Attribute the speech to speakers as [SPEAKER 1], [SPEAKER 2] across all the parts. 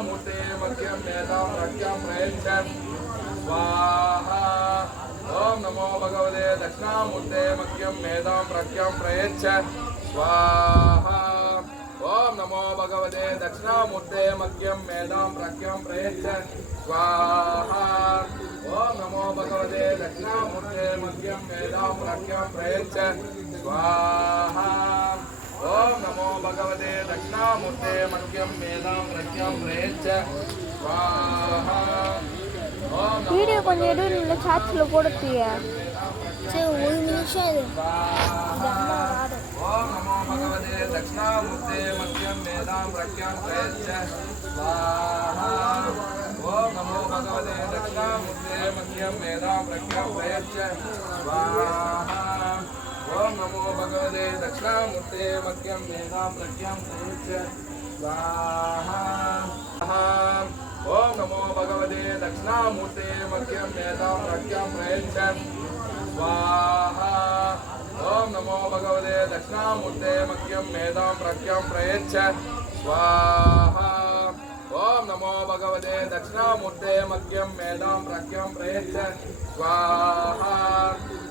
[SPEAKER 1] दक्षिणामूर्ते मह्यं मेधां प्रज्ञां प्रयच्छ स्वाहा। ॐ नमो भगवते दक्षिणामूर्ते मह्यं मेधां प्रज्ञां प्रयच्छ स्वाहा। ओम नमो भगवते दक्षिणामूर्ते मह्यं मेधां प्रज्ञां प्रयच्छ स्वाहा। ओम नमो भगवते दक्षिणामूर्ते मह्यं मेधां प्रज्ञां प्रयच्छ स्वाहा। ॐ नमो भगवते दक्षिणामूर्ते मह्यं मेधां प्रज्ञां प्रयच्छ स्वाहा ॐ नमो
[SPEAKER 2] வீடியோ கொஞ்சம் எடு இல்லை சாட்சியில் போடுத்திய
[SPEAKER 3] சரி ஒரு நிமிஷம் இது இந்த அம்மா வாடு
[SPEAKER 1] ॐ नमो भगवते दक्षिणामूर्ते मह्यं मेधां प्रज्ञां प्रयच्छ स्वाहा ॐ नमो भगवते दक्षिणामूर्ते भगवते दक्षिणामूर्ते मह्यं मेधां प्रज्ञां प्रयच्छ स्वाहा। नमो भगवते दक्षिणामूर्ते मह्यं मेधां प्रज्ञां प्रयच्छ। स्वाहा। ॐ नमो भगवते दक्षिणामूर्ते मह्यं मेधां प्रज्ञां प्रयच्छ। स्वाहा। ॐ नमो भगवते दक्षिणामूर्ते मह्यं मेधां प्रज्ञां प्रयच्छ। स्वाहा।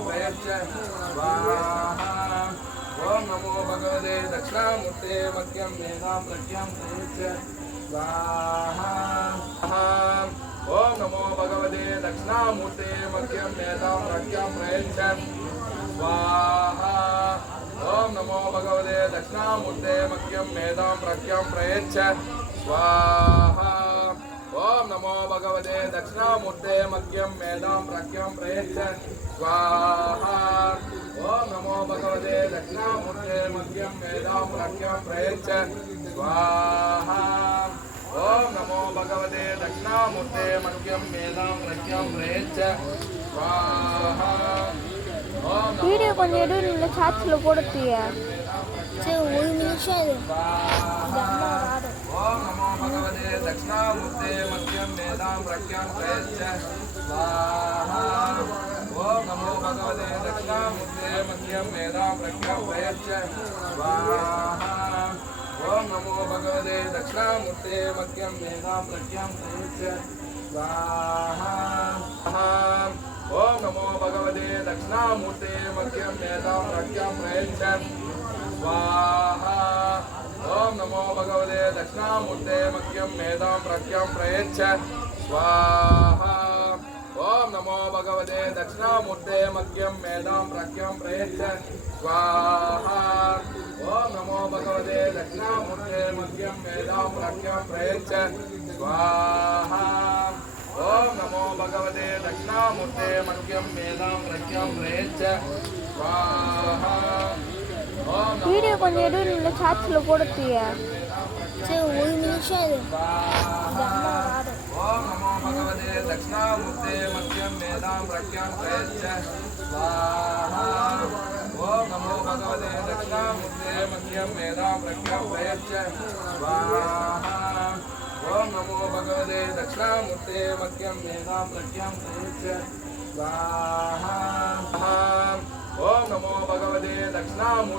[SPEAKER 1] प्रज्ञां प्रयच्छ स्वाहा ॐ नमो भगवते दक्षिणामूर्ते मह्यं मेधां प्रज्ञां प्रयच्छ स्वाहा ॐ नमो भगवते दक्षिणामूर्ते मह्यं मेधां प्रज्ञां प्रयच्छ स्वाहा ॐ नमो भगवते दक्षिणामूर्ते मह्यं मेधां प्रज्ञां प्रयच्छ स्वाहा ॐ नमो भगवते दक्षिणामूर्ते मह्यं मेधां प्रज्ञां प्रयच्छ स्वाहा ॐ नमो भगवते दक्षिणामूर्ते मह्यं मेधां प्रज्ञां प्रयच्छ स्वाहा ॐ नमो भगवते दक्षिणामूर्ते मह्यं मेधां प्रज्ञां प्रयच्छ स्वाहा ॐ नमो
[SPEAKER 2] வீடியோ கொஞ்சம் எடு இல்லை சாட்சியில் போடுத்திய
[SPEAKER 3] சரி ஒரு நிமிஷம்
[SPEAKER 1] दक्षिणामूर्ते मह्यं मेधां प्रज्ञां प्रयच्छ स्वाहा ॐ नमो भगवते दक्षिणामूर्ते मह्यं मेधां प्रज्ञां प्रयच्छ स्वाहा ॐ नमो भगवते दक्षिणामूर्ते मह्यं मेधां प्रज्ञां प्रयच्छ स्वाहा ॐ नमो भगवते दक्षिणामूर्ते मह्यं मेधां प्रज्ञां प्रयच्छ स्वाहा ॐ नमो भगवते दक्षिणामूर्ते मह्यं मेधां प्रज्ञां प्रयच्छ। स्वाहा। ॐ नमो भगवते दक्षिणामूर्ते मह्यं मेधां प्रज्ञां प्रयच्छ। स्वाहा। ॐ नमो भगवते दक्षिणामूर्ते मह्यं मेधां प्रज्ञां प्रयच्छ। स्वाहा। ॐ नमो भगवते दक्षिणामूर्ते मह्यं मेधां प्रज्ञां प्रयच्छ। स्वाहा।
[SPEAKER 2] வீடியோ கொஞ்சம் எடு இல்லை சார்ஜில் போடுத்திய
[SPEAKER 3] சரி ஒரு நிமிஷம் இது
[SPEAKER 1] இது नमो भगवते दक्षिणामूर्ते नमो भगवते दक्षिणामूर्ते प्रयच्छ